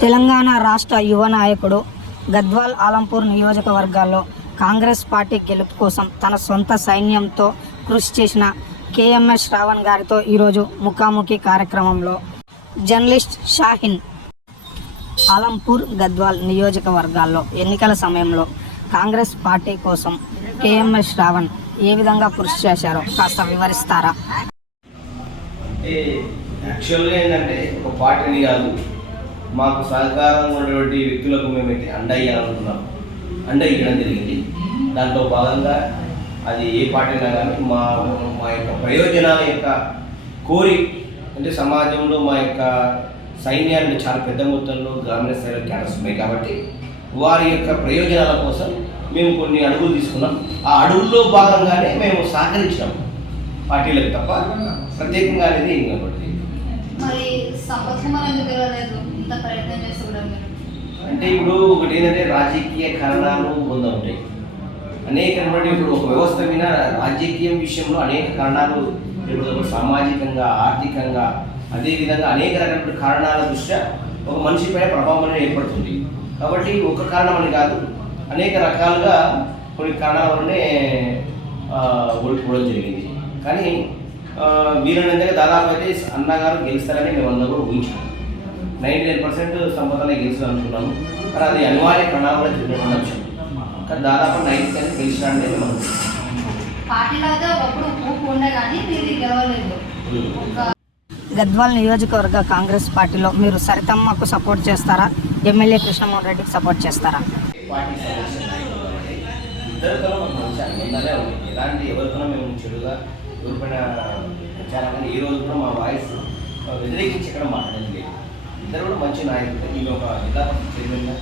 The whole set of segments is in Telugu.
తెలంగాణ రాష్ట్ర యువ నాయకుడు గద్వాల్ ఆలంపూర్ నియోజకవర్గాల్లో కాంగ్రెస్ పార్టీ గెలుపు కోసం తన సొంత సైన్యంతో కృషి చేసిన కేఎంఎస్ శ్రావణ్ గారితో ఈరోజు ముఖాముఖి కార్యక్రమంలో జర్నలిస్ట్ షాహిన్ ఆలంపూర్ గద్వాల్ నియోజకవర్గాల్లో ఎన్నికల సమయంలో కాంగ్రెస్ పార్టీ కోసం కేఎంఎస్ శ్రావణ్ ఏ విధంగా కృషి చేశారో కాస్త వివరిస్తారా? యాక్చువల్గా ఏంటంటే ఒక పార్టీని కాదు మాకు సహకారం ఉన్నటువంటి వ్యక్తులకు మేమైతే అండయ్యాలనుకున్నాం అండ ఇవ్వడం జరిగింది దాంట్లో భాగంగా అది ఏ పార్టీ అయినా కానీ మా మా యొక్క ప్రయోజనాల యొక్క కోరి అంటే సమాజంలో మా యొక్క సైన్యాన్ని చాలా పెద్ద మొత్తంలో గ్రామీణ స్థాయిలో క్యాడర్స్ ఉన్నాయి కాబట్టి వారి యొక్క ప్రయోజనాల కోసం మేము కొన్ని అడుగులు తీసుకున్నాం. ఆ అడుగుల్లో భాగంగానే మేము సహకరించాం పార్టీలకు తప్ప ప్రత్యేకంగా అనేది ఏం కాబట్టి మరి సంపత్ ఎంత ప్రయత్నం చేస్తూ కూడా మీరు? అంటే ఇప్పుడు ఒకటి ఏంటంటే రాజకీయ కారణాలు వంద ఉంటాయి. అనేక ఇప్పుడు ఒక వ్యవస్థ మీద రాజకీయం విషయంలో అనేక కారణాలు ఇప్పుడు సామాజికంగా ఆర్థికంగా అదేవిధంగా అనేక రకమైన కారణాల దృష్ట్యా ఒక మనిషిపై ప్రభావం అనేది ఏర్పడుతుంది. కాబట్టి ఒక కారణం అని కాదు అనేక రకాలుగా కొన్ని కారణాల వల్లనే ఓడిపోవడం జరిగింది. కానీ ఆ, దాదాపు అయితే అన్నగారు గెలుస్తారని మేము అందరూ ఊహించాము నైంటీ నైన్ పర్సెంట్ సంపదనే గెలుస్తుంది అనుకున్నాము. కానీ అది అనివార్య ప్రణాళిక అంశం కానీ దాదాపు నైన్ ఒకప్పుడు ఊపు మీరు గెలవలేదు. ఒక గద్వాల్ నియోజకవర్గ కాంగ్రెస్ పార్టీలో మీరు సరితమ్మకు సపోర్ట్ చేస్తారా? ఎమ్మెల్యే కృష్ణమోహన్ రెడ్డికి సపోర్ట్ చేస్తారా? ఇద్దరితో మంచి అనుబంధాలే ఎలాంటి ఎవరితోనో మేము చెడుగా ఎవరిపైన ప్రచారం ఈ రోజు కూడా మా వాయిస్ వ్యతిరేకించి ఎక్కడ మాట్లాడడం లేదు ఇద్దరు కూడా మంచి నాయకులు. ఈమె ఒక జిల్లా పరిషత్ చైర్మన్గా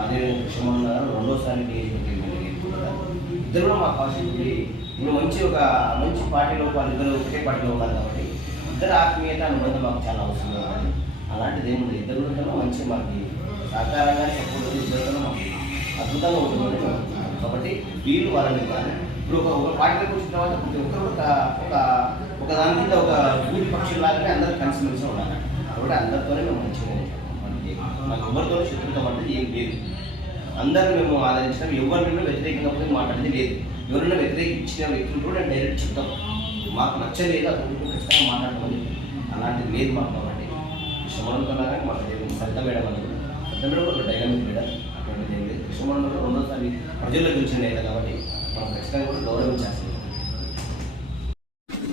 అదేవిధంగా కృష్ణమోహన్ గారు రెండోసారి చైర్మన్ ఇద్దరు కూడా మా అవసరం ఇప్పుడు మంచి ఒక మంచి పార్టీలో వాళ్ళిద్దరు ఒకటే పార్టీలో ఉన్నారు కాబట్టి ఇద్దరు ఆత్మీయత అనుబంధం మాకు చాలా అవసరం కాబట్టి అలాంటిది ఏముంది ఇద్దరు కూడా మంచి మాకు సహకారంగా సపోర్ట్ ఇద్దరు మాకు అద్భుతంగా ఉంటుంది కాబట్టి వీళ్ళు వాళ్ళని కానీ ఇప్పుడు ఒక ఒక పార్టీలోకి వచ్చిన తర్వాత ప్రతి ఒక్కరు ఒక ఒక దాని కింద ఒక పూర్తి పక్షులాగానే అందరూ కలిసిమెలిసి ఉండాలి. కాబట్టి అందరితోనే మేము మంచిగా ఉంటాం. మనకి మాకు ఎవరితో శత్రుత్వం అంటే ఏం లేదు. అందరూ మేము ఆదరించడం ఎవరినైనా వ్యతిరేకంగా పోయి మాట్లాడేది లేదు. ఎవరైనా వ్యతిరేకించిన వ్యక్తులు కూడా డైరెక్ట్ చెప్తాం. మాకు నచ్చలేదు అతను ఖచ్చితంగా మాట్లాడమని అలాంటిది లేదు మాకు కాబట్టి. కృష్ణమోహన్ కన్నా కానీ మాకు తెలియదు. సరిత మేడం అని సరిత మేడం ఒక డైనమిక్ లీడర్ అటువంటిది ఏం లేదు. కృష్ణమోహన్ రెండోసారి ప్రజల్లో వచ్చిన లేదు కాబట్టి మనం ఖచ్చితంగా కూడా గౌరవించాలి.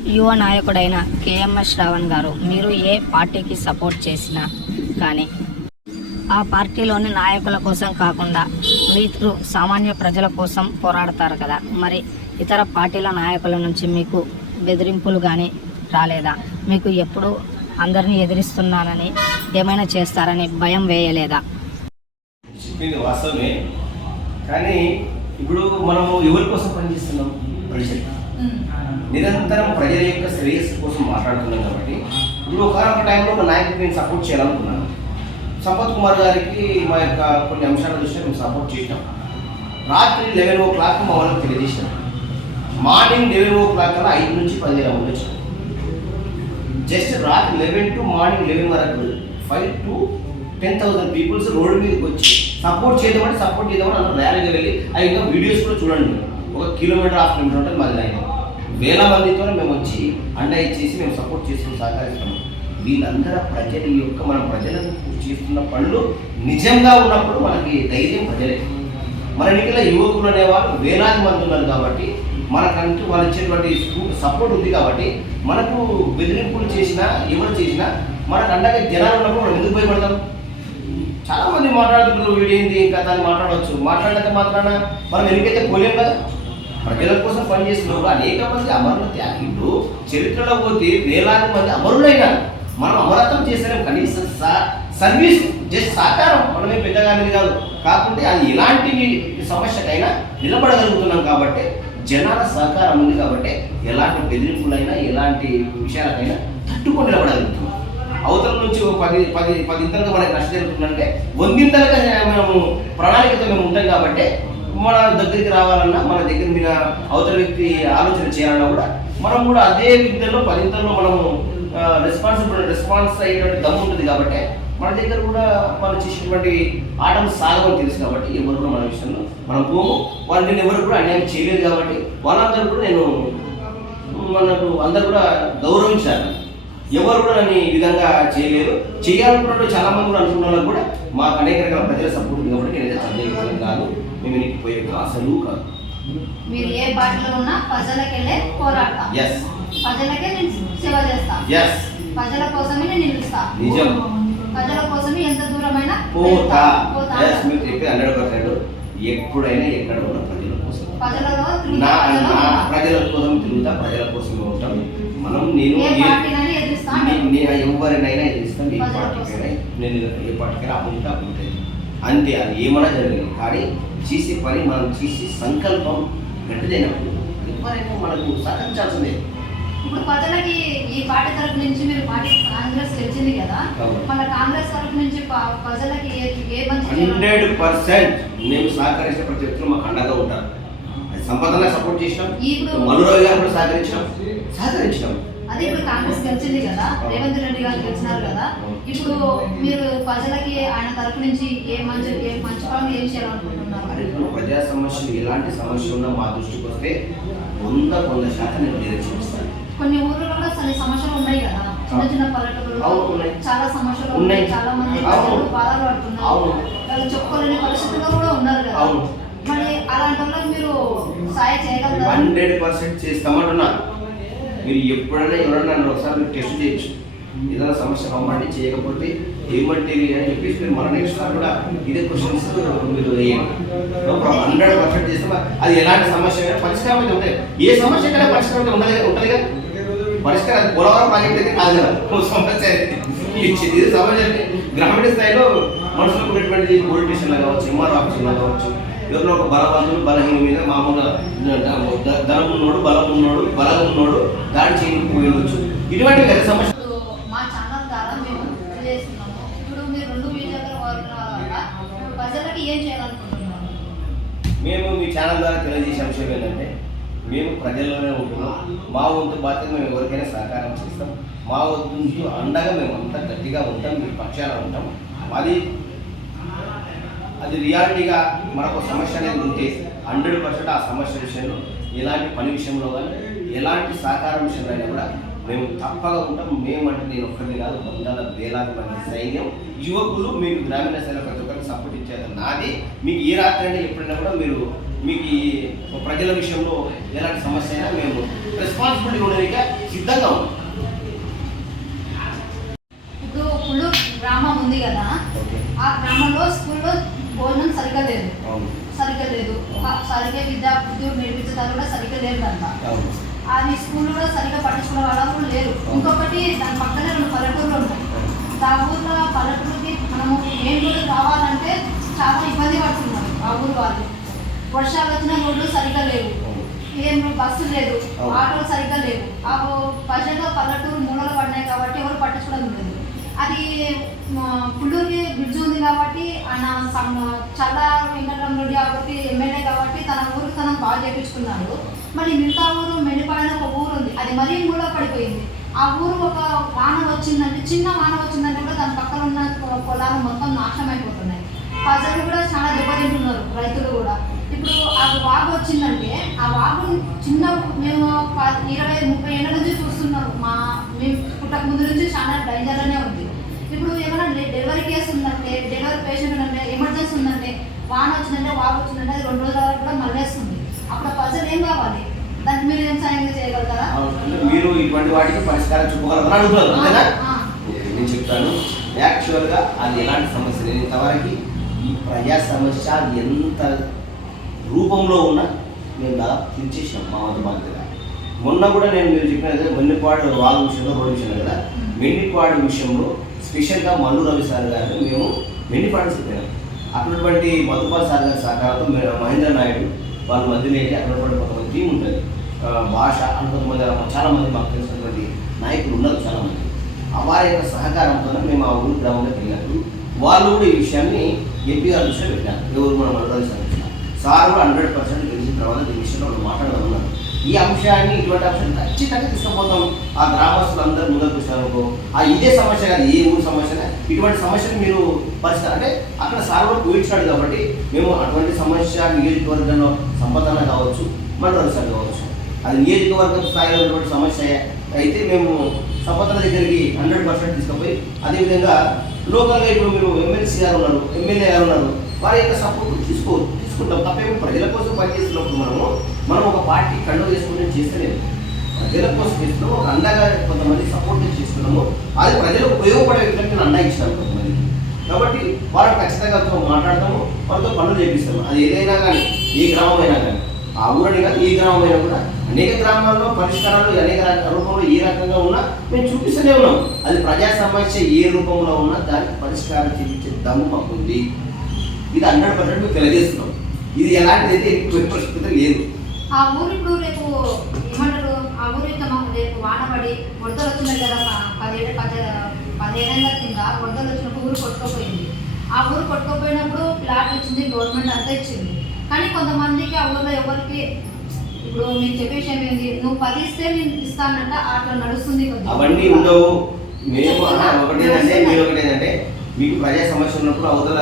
యువ నాయకుడైన కేఎంఎస్ శ్రావణ్ గారు మీరు ఏ పార్టీకి సపోర్ట్ చేసినా కానీ ఆ పార్టీలోని నాయకుల కోసం కాకుండా మీరు సామాన్య ప్రజల కోసం పోరాడతారు కదా. మరి ఇతర పార్టీల నాయకుల నుంచి మీకు బెదిరింపులు కానీ రాలేదా? మీకు ఎప్పుడు అందరినీ ఎదిరిస్తున్నానని ఏమైనా చేస్తారని భయం వేయలేదా? చెప్పింది వాస్తవమే. కానీ ఇప్పుడు మనము ఎవరి కోసం పనిచేస్తున్నాం? ప్రజలు. నిరంతరం ప్రజల యొక్క శ్రేయస్సు కోసం మాట్లాడుతున్నాం కాబట్టి ఇప్పుడు ఒకనొక టైంలో ఒక నాయకుడిని నేను సపోర్ట్ చేయాలనుకున్నాను. సంపత్ కుమార్ గారికి మా యొక్క కొన్ని అంశాల దృష్ట్యా మేము సపోర్ట్ చేసినాం. రాత్రి లెవెన్ ఓ క్లాక్ మా వాళ్ళకి తెలియజేసినాం. మార్నింగ్ లెవెన్ ఓ క్లాక్ కల్లా ఐదు నుంచి పది మంది వచ్చినాం. జస్ట్ రాత్రి లెవెన్ టు మార్నింగ్ లెవెన్ వరకు five to ten thousand peoples road మీదకి వచ్చి సపోర్ట్ చేద్దామని సపోర్ట్ చేద్దామని అందరూ ర్యాలీగా వెళ్ళి అవి ఇంకా వీడియోస్ కూడా చూడండి. ఒక కిలోమీటర్ హాఫ్ కిలోమీటర్ ఉంటుంది మాది లైన్ వేల మందితోనే మేము వచ్చి అండ ఇచ్చేసి మేము సపోర్ట్ చేసి సహకరిస్తాము వీళ్ళందరూ ప్రజల యొక్క మన ప్రజలకు చేస్తున్న పనులు నిజంగా ఉన్నప్పుడు మనకి ధైర్యం ప్రజలే. మన ఎన్నికల యువకులు అనేవాళ్ళు వేలాది మంది ఉన్నారు కాబట్టి మనకంటూ వాళ్ళు ఇచ్చేటువంటి సపోర్ట్ ఉంది కాబట్టి మనకు బెదిరింపులు చేసినా ఎవరు చేసినా మనకు అండగా జనాలు ఉన్నప్పుడు మనం ఎందుకు భయపడతాం? చాలామంది మాట్లాడుతున్నారు వీడేంది ఇంకా దాన్ని మాట్లాడవచ్చు మాట్లాడక మాత్రాన మనం ఎన్నికైతే పోలేం కదా? ప్రజల కోసం పనిచేస్తున్నారు అనేక మంది అమరులు త్యాగిండు చరిత్రలో పోతే వేలాది మంది అమరులైనా మనం అమరత్వం చేస్తలేం కనీసం స- సర్వీస్ జస్ట్ సహకారం మనమే పెద్దగానేది కాదు. కాకుంటే అది ఎలాంటి సమస్యకైనా నిలబడగలుగుతున్నాం కాబట్టి జనాల సహకారం ఉంది కాబట్టి ఎలాంటి బెదిరింపులైనా ఎలాంటి విషయాలకైనా తట్టుకొని నిలబడగలుగుతున్నాం. అవతల నుంచి పది పది పది ఇంతలుగా మనకి నష్టం జరుగుతుందంటే వందింతలుగా మనము ప్రణాళికతో మేము ఉంటాం కాబట్టి మన దగ్గరికి రావాలన్నా మన దగ్గర మీద అవతల వ్యక్తి ఆలోచన చేయాలన్నా కూడా మనం కూడా అదే విద్యలో పదింతల్లో మనము రెస్పాన్సిబుల్ రెస్పాన్స్ అయ్యేటువంటి దమ్ము ఉంటుంది కాబట్టి మన దగ్గర కూడా వాళ్ళు చేసినటువంటి ఆటం సాగమని తెలుసు కాబట్టి ఎవరు కూడా మన విషయంలో మనం పోము. వాళ్ళు నేను ఎవరు కూడా అన్యాయం చేయలేదు కాబట్టి వాళ్ళందరూ కూడా నేను మనకు అందరు కూడా గౌరవించాలి. ఎవరు కూడా నన్ను ఈ విధంగా చేయలేదు. చేయాలనుకున్న చాలా మంది కూడా అనుకున్న కూడా మాకు అనేక రకాల ప్రజల సపోర్ట్ ఉంది కాబట్టి నేనైతే చదివేది కాదు. మేము ఇంటికి పోయే అసలు కాదు. మీరు ఏ పార్టీలో ఉన్నా ప్రజలకు వెళ్ళే పోరాడతా. ఎస్ ప్రజలకే నేను సేవ చేస్తా. ఎస్ ప్రజల కోసమే నేను నిలుస్తా. నిజం. ప్రజల కోసమే ఎంత దూరమైనా పోతా. పోతా. ఎస్ మీరు చెప్పి హండ్రెడ్ పర్సెంట్ ఎప్పుడైనా ఎక్కడ ఉన్న ప్రజల కోసం. ప్రజలలో ప్రజల కోసం తిరుగుతా ప్రజల కోసమే ఉంటాం. మనం నేను నేను ఎవరినైనా ఎదిరిస్తాను ఏ పార్టీకైనా నేను ఏ పార్టీకైనా అప్పుంటే అప్పుంటే అంతే అది ఏమైనా జరిగింది. కానీ చేసే పని మనం చేసే సంకల్పం గట్టిదైనప్పుడు ఎవరైనా మనకు సహకరించాల్సిందే. ఇప్పుడు ప్రజలకి ఈ పార్టీ తరపు నుంచి మీరు పార్టీ కాంగ్రెస్ గెలిచింది కదా. మన కాంగ్రెస్ తరపు నుంచి ప్రజలకి ఏ మంచి హండ్రెడ్? పర్సెంట్ మేము సహకరించిన ప్రతి ఒక్కరు మాకు అండగా ఉంటారు. సంపదన సపోర్ట్ చేసినాం. మనురావు గారు కూడా సహకరించినాం. సహకరించినాం. అదే ఇప్పుడు కాంగ్రెస్ గెలిచింది కదా రేవంత్ రెడ్డి గారు గెలిచినారు కదా. ఇప్పుడు మీరు ప్రజలకి ఆయన తరపు నుంచి ఏ మంచి ఏ మంచి పనులు ఏం చేయాలనుకుంటున్నారు? ప్రజా సమస్యలు ఎలాంటి సమస్య ఉన్నా మా దృష్టికి వస్తే వంద వంద శాతం నేను నిరీక్షిస్తాను. కొన్ని ఊర్లలో కొన్ని సమస్యలు ఉన్నాయి కదా. చిన్న చిన్న ఉన్నాయి. చాలా సమస్యలు ఉన్నాయి. చాలా మంది బాధలు పడుతున్నారు. వాళ్ళు చెప్పుకోలేని పరిస్థితుల్లో కూడా ఉన్నారు కదా. మరి అలాంటి వాళ్ళకి మీరు సాయం హండ్రెడ్ పర్సెంట్ చేస్తామంటున్నారు. మీరు ఎప్పుడైనా ఎవరైనా నన్ను ఒకసారి మీరు టెస్ట్ చేయొచ్చు. ఏదైనా సమస్య రమ్మండి చేయకపోతే ఏమంటే అని చెప్పేసి మీరు మన నెక్స్ట్ సార్ కూడా ఇదే క్వశ్చన్స్ మీరు హండ్రెడ్ పర్సెంట్ చేస్తే అది ఎలాంటి సమస్య అయినా పరిష్కారం అయితే ఉంటాయి. ఏ సమస్య కన్నా పరిష్కారం అయితే ఉండదు ఉంటుంది కదా పరిష్కారం పోలవరం ప్రాజెక్ట్ అయితే కాదు కదా. సమస్య ఇది ఇది సమస్య అంటే గ్రామీణ స్థాయిలో మనుషులకు ఉన్నటువంటి పోలీస్ స్టేషన్లో కావచ్చు ఎంఆర్ ఆఫీసులో కావచ్చు ఎవరిలో ఒక బలవంతుడు బలహీన మీద మామూలుగా ధనం ఉన్నోడు బలం ఉన్నోడు బలం ఉన్నోడు దాడి పోయవచ్చు. ఇటువంటి కదా సమస్య మా ఛానల్ ద్వారా మేము ఇప్పుడు మీరు రెండు ప్రజలకి ఏం మేము మీ ఛానల్ ద్వారా తెలియజేసే అంశం ఏంటంటే మేము ప్రజల్లోనే ఉంటున్నాం. మా వంతు బాధ్యత మేము ఎవరికైనా సహకారం చేస్తాం. మా వంతు అండగా మేము అంతా గట్టిగా ఉంటాం. మీ పక్షాన ఉంటాం. అది అది రియాలిటీగా మనకు సమస్య అనేది ఉంటే హండ్రెడ్ పర్సెంట్ ఆ సమస్య విషయంలో ఎలాంటి పని విషయంలో కానీ ఎలాంటి సహకారం విషయంలో అయినా కూడా మేము తప్పగా ఉంటాం. మేమంటే నేను ఒక్కరిని కాదు వందల వేలాది మంది సైన్యం యువకులు మీకు గ్రామీణ స్థాయిలో ప్రతి ఒక్కరికి సపోర్ట్ ఇచ్చేది నాది. మీకు ఏ రాత్రి అయినా ఎప్పుడైనా కూడా మీరు మీకు ఈ ప్రజల విషయంలో ఎలాంటి సమస్య అయినా మేము రెస్పాన్సిబిలిటీ ఉండడానికి సిద్ధంగా ఉన్నాం. ఇప్పుడు గ్రామం ఉంది కదా? ఆ గ్రామంలో స్కూల్లో భోజనం సరిగ్గా లేదు. సరిగ్గా లేదు. సరిగ్గా విద్యా బుద్ధులు నేర్పించడానికి కూడా సరిగ్గా లేదు అంట అది స్కూల్ కూడా సరిగ్గా పట్టించుకునే వాళ్ళు కూడా లేరు ఇంకొకటి దాని పక్కనే రెండు పల్లెటూర్లు ఉంటాయి. ఆ ఊర్లో పల్లెటూరుకి మనము మెయిన్ రోడ్డు రావాలంటే చాలా ఇబ్బంది పడుతున్నారు ఆ ఊరు వాళ్ళు. వర్షాలు వచ్చిన రోడ్లు సరిగ్గా లేవు. ఏం బస్సు లేదు. ఆటోలు సరిగ్గా లేవు. ఆ ప్రజలు పల్లెటూరు మూలలు పడినాయి కాబట్టి ఎవరు పట్టించుకోవడం లేదు. అది మా బ్రిడ్జ్ ఉంది కాబట్టి ఆయన సమ్- చల్లా వెంకటరామరెడ్డి కాబట్టి ఎమ్మెల్యే కాబట్టి తన ఊరు తనం బాగా చేపించుకున్నాడు. మరి మిగతా ఊరు మెల్లిపాడని ఒక ఊరు ఉంది. అది మరీ మూల పడిపోయింది. ఆ ఊరు ఒక వాన వచ్చిందంటే చిన్న వాన వచ్చిందంటే కూడా దాని పక్కన ఉన్న పొలాలు మొత్తం నాశనం అయిపోతున్నాయి ప్రజలు కూడా చాలా దెబ్బతింటున్నారు రైతులు కూడా. ఇప్పుడు ఆ వాగు వచ్చిందంటే ఆ వాగు చిన్న మేము ఇరవై ముప్పై ఏళ్ళ నుంచి చూస్తున్నారు మా మేము పుట్టక ముందు నుంచి చాలా డేంజర్గానే ఉంది. ఇప్పుడు ఏమైనా డెలివరీ కేసు ఉందంటే డెలివరీ పేషెంట్ ఉందంటే ఎమర్జెన్సీ ఉందంటే వాన వచ్చిందంటే వాగు వచ్చిందంటే అది రెండు రోజుల వరకు కూడా మళ్ళేస్తుంది అప్పుడు ప్రజలు ఏం కావాలి? దానికి మీరు ఏం సాయం చేయగలుగుతారా? మీరు ఇటువంటి వాటికి పరిష్కారం అంతేనా? ఆ, నేను చెప్తాను యాక్చువల్గా అది ఎలాంటి సమస్య లేదు. ఇంతవరకు ఈ ప్రజా సమస్య ఎంత రూపంలో ఉన్నా మేము దాదాపు తీర్చేసినాం మా వంతు బాధ్యత మొన్న కూడా నేను మీరు చెప్పిన కదా మెన్నిపాడు వాగు విషయంలో రోడ్డు విషయంలో కదా? మెన్నిపాడు విషయంలో స్పెషల్గా మల్లు రవి సార్ గారిని మేము మెన్నిపాడు చెప్పినాం అటువంటి మధుపాల్ సార్ గారి సహకారంతో మేము మహేంద్ర నాయుడు వాళ్ళ మధ్యలో ఏంటి అక్కడ కొంతమంది టీం ఉంటుంది. భాష కొంతమంది చాలా మంది మాకు తెలిసినటువంటి నాయకులు ఉన్నారు చాలా మంది ఆ వారి యొక్క సహకారంతో మేము ఆ ఊరు గ్రామంలో వెళ్ళినప్పుడు వాళ్ళు కూడా ఈ విషయాన్ని ఎంపీ గారి దృష్టిలో పెట్టారు. ఎవరు మన మండలి సార్ దృష్టిలో. సార్ కూడా హండ్రెడ్ పర్సెంట్ గెలిచిన తర్వాత ఈ విషయంలో వాళ్ళు ఈ అంశాన్ని ఇటువంటి అంశాన్ని ఖచ్చితంగా తీసుకుపోతాం. ఆ గ్రామస్తులు అందరూ ముందుకు వచ్చారనుకో ఆ ఇదే సమస్య కాదు ఏ ఊరు సమస్య ఇటువంటి సమస్యలు మీరు పరిస్థితి అంటే అక్కడ సార్ కూడా ఊహించాడు కాబట్టి మేము అటువంటి సమస్య నియోజకవర్గంలో సంపదన కావచ్చు మండల సార్ కావచ్చు. అది నియోజకవర్గం స్థాయిలో ఉన్నటువంటి సమస్య అయితే మేము సంపదన దగ్గరికి హండ్రెడ్ పర్సెంట్ తీసుకుపోయి అదేవిధంగా లోకల్గా ఇప్పుడు మీరు ఎమ్మెల్సీ గారు ఉన్నారు ఎమ్మెల్యే గారు ఉన్నారు వారి యొక్క సపోర్ట్ తీసుకో తీసుకుంటాం తప్పేమో ప్రజల కోసం పనిచేస్తున్నప్పుడు మనము మనం ఒక పార్టీ కళ్ళు చేసుకుని చేస్తలేము ప్రజల కోసం చేస్తున్నాము ఒక అండగా కొంతమంది సపోర్ట్ చేస్తున్నాము. అది ప్రజలకు ఉపయోగపడే విధంగా నేను అండా ఇచ్చినాను కొంతమందికి. కాబట్టి వాళ్ళు ఖచ్చితంగా మాట్లాడతాము వాళ్ళతో పనులు చేపిస్తాము. అది ఏదైనా కానీ ఏ గ్రామం అయినా కానీ. ఆ ఊరని కానీ ఏ గ్రామం అయినా కూడా. అనేక గ్రామాల్లో పరిష్కారాలు అనేక రూపంలో ఏ రకంగా ఉన్నా మేము చూపిస్తూనే ఉన్నాం. అది ప్రజా సమస్య ఏ రూపంలో ఉన్నా దానికి పరిష్కారం చూపించే దమ్ము మాకు ఉంది ఇది హండ్రెడ్ పర్సెంట్ తెలియజేస్తున్నాం. ఇది ఎలాంటిది అయితే లేదు. ఆ ఊరు ఇప్పుడు రేపు ఏమంటారు? ఆ ఊరు రేపు వానబడి వరదలు వచ్చినాయి కదా పదిహేడు పది పదిహేడేళ్ళ కింద వరదలు వచ్చినప్పుడు ఊరు కొట్టుకోపోయింది. ఆ ఊరు కొట్టుకోపోయినప్పుడు ప్లాట్ ఇచ్చింది గవర్నమెంట్ అంతా ఇచ్చింది. కానీ కొంతమందికి ఆ ఊళ్ళో ఎవరికి ఇప్పుడు మీకు చెప్పే విషయం ఏంది నువ్వు పది ఇస్తే నేను ఇస్తానంట అట్లా నడుస్తుంది. అవన్నీ ఉండవు. మేము ఒకటి ఏంటంటే మీరు ఒకటి ఏంటంటే మీకు ప్రజా సమస్య ఉన్నప్పుడు అవతల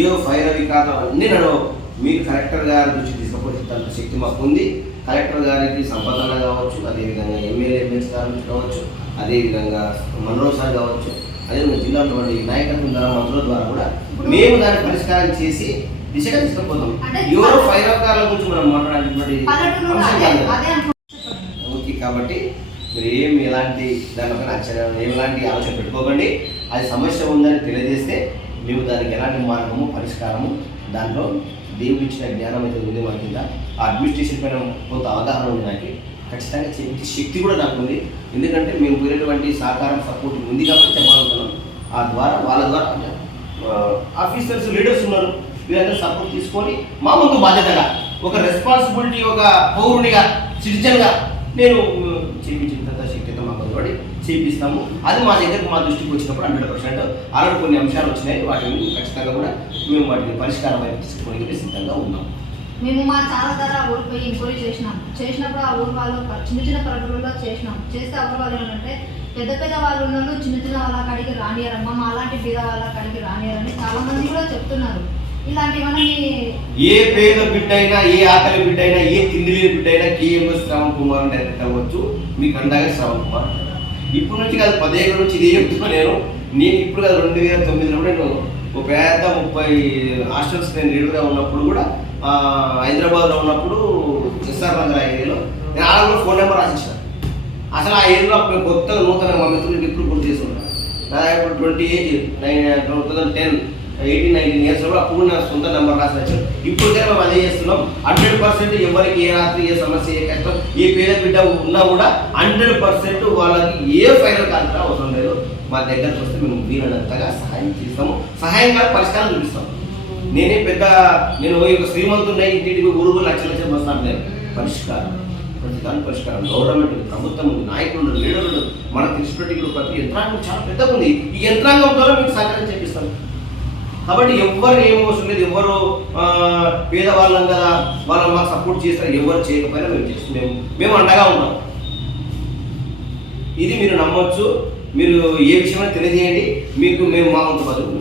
ఏదో ఫైర్ అవి కాదు అన్నీ నడవు మీరు కలెక్టర్ గారి దృష్టి తీసుకుపోతే శక్తి మాకు ఉంది కలెక్టర్ గారికి సంపాదన కావచ్చు అదేవిధంగా ఎమ్మెల్యే ఎమ్మెల్సీ గారి నుంచి కావచ్చు అదేవిధంగా మనోజ్ సార్ కావచ్చు అదేవిధంగా జిల్లాలో నాయకత్వం ద్వారా మంత్రుల ద్వారా కూడా మేము దాన్ని పరిష్కారం చేసి దిశగా తీసుకుపోతాం. ఎవరో ఫైర్ అవకాశాల గురించి మనం ఓకే కాబట్టి మీరు ఏం ఎలాంటి దానిపైన ఆశ్చర్యం ఎలాంటి ఆలోచన పెట్టుకోకండి. అది సమస్య ఉందని తెలియజేస్తే మేము దానికి ఎలాంటి మార్గము పరిష్కారము దాంట్లో దేవుడు ఇచ్చిన జ్ఞానం అయితే ఉంది మా కింద. ఆ అడ్మినిస్ట్రేషన్ పైన కొంత అవగాహన ఉంది నాకు. ఖచ్చితంగా చేయించే శక్తి కూడా నాకు ఉంది. ఎందుకంటే మేము పోయినటువంటి సహకారం సపోర్ట్ ఉంది కాబట్టి చెప్పాలనుకున్నాం ఆ ద్వారా వాళ్ళ ద్వారా ఆఫీసర్స్ లీడర్స్ ఉన్నారు. వీళ్ళందరూ సపోర్ట్ తీసుకొని మా ముందు బాధ్యతగా ఒక రెస్పాన్సిబిలిటీ ఒక పౌరునిగా సిటిజన్గా నేను చేయించింది. చేపిస్తాము. అది మా దగ్గరకు మా దృష్టికి వచ్చినప్పుడు హండ్రెడ్ పర్సెంట్ అలాంటి కొన్ని అంశాలు వచ్చినాయి. వాటిని ఖచ్చితంగా కూడా మేము వాటిని పరిష్కారం వైపు తీసుకోవడానికి సిద్ధంగా ఉన్నాం. మేము మా చాలా ధర ఊరికి పోయి ఎంక్వైరీ చేసినాం. చేసినప్పుడు ఆ ఊరు వాళ్ళు చిన్న చిన్న పల్లెటూరులో చేసినాం. చేస్తే ఆ ఊరు వాళ్ళు ఏంటంటే పెద్ద పెద్ద వాళ్ళు ఉన్నోళ్ళు చిన్న చిన్న వాళ్ళ కాడికి రానియరమ్మా మా అలాంటి బీద వాళ్ళ కాడికి రానియరని చాలా మంది కూడా చెప్తున్నారు. ఇలాంటివన్నీ ఏ పేద బిడ్డ అయినా ఏ ఆకలి బిడ్డ అయినా ఏ తిండి లేని బిడ్డ అయినా కేఎంఎస్ శ్రవణ్ కుమార్ డైరెక్ట్ అవ్వచ్చు. మీకు అండగా శ్రవణ్ కుమార్. ఇప్పటి నుంచి కాదు పదిహేను నుంచి ఇదే చెప్తున్నా నేను. నేను ఇప్పుడు కాదు రెండు వేల తొమ్మిదిలో నేను ఒక పెద్ద ముప్పై హాస్టల్స్ నేను లీడర్గా ఉన్నప్పుడు కూడా హైదరాబాద్లో ఉన్నప్పుడు ఎస్ఆర్ నగర్ ఏరియాలో నేను ఆడ కూడా ఫోన్ నెంబర్ రాసిస్తాను అసలు ఆ ఏరియాలో అప్పుడు కొత్త నూతన మా మిత్రులు ఇప్పుడు గుర్తు చేస్తున్నాను ఇప్పుడు twenty eight nine two thousand ten eighteen nineteen ఇయర్స్లో అప్పుడు నా సొంత నెంబర్ రాసి వచ్చాను ఇప్పుడు కూడా మేము అదే చేస్తున్నాం. హండ్రెడ్ పర్సెంట్ ఎవరికి ఏ రాత్రి ఏ సమస్య ఏ కష్టం ఏ పేద బిడ్డ ఉన్నా కూడా హండ్రెడ్ పర్సెంట్ వాళ్ళకి ఏ ఫైనల్ కాదు అవసరం లేదు. మా దగ్గరకు వస్తే మేము వీలైనంతగా సహాయం చేస్తాము. సహాయం కాదు పరిష్కారం చూపిస్తాం. నేనే పెద్ద నేను పోయి ఒక శ్రీమంతుడిని ఇంటికి ఊరుకు లక్ష లక్షలు వస్తాను నేను పరిష్కారం. ప్రతిదాని పరిష్కారం. గవర్నమెంట్ ప్రభుత్వం నాయకులు లీడర్లు మన తెలిసినట్టు ప్రతి యంత్రాంగం చాలా పెద్దగా ఉంది. ఈ యంత్రాంగం ద్వారా మీకు సహకారం చేపిస్తాను కాబట్టి ఎవ్వరు ఏం అవసరం లేదు. ఎవరు పేదవాళ్ళం కదా వాళ్ళు మాకు సపోర్ట్ చేస్తారు. ఎవరు చేయకపోయినా మేము చేస్తున్నాము మేము అండగా ఉన్నాం. ఇది మీరు నమ్మొచ్చు. మీరు ఏ విషయమైనా తెలియజేయండి. మీకు మేము మా వంతు బతుకు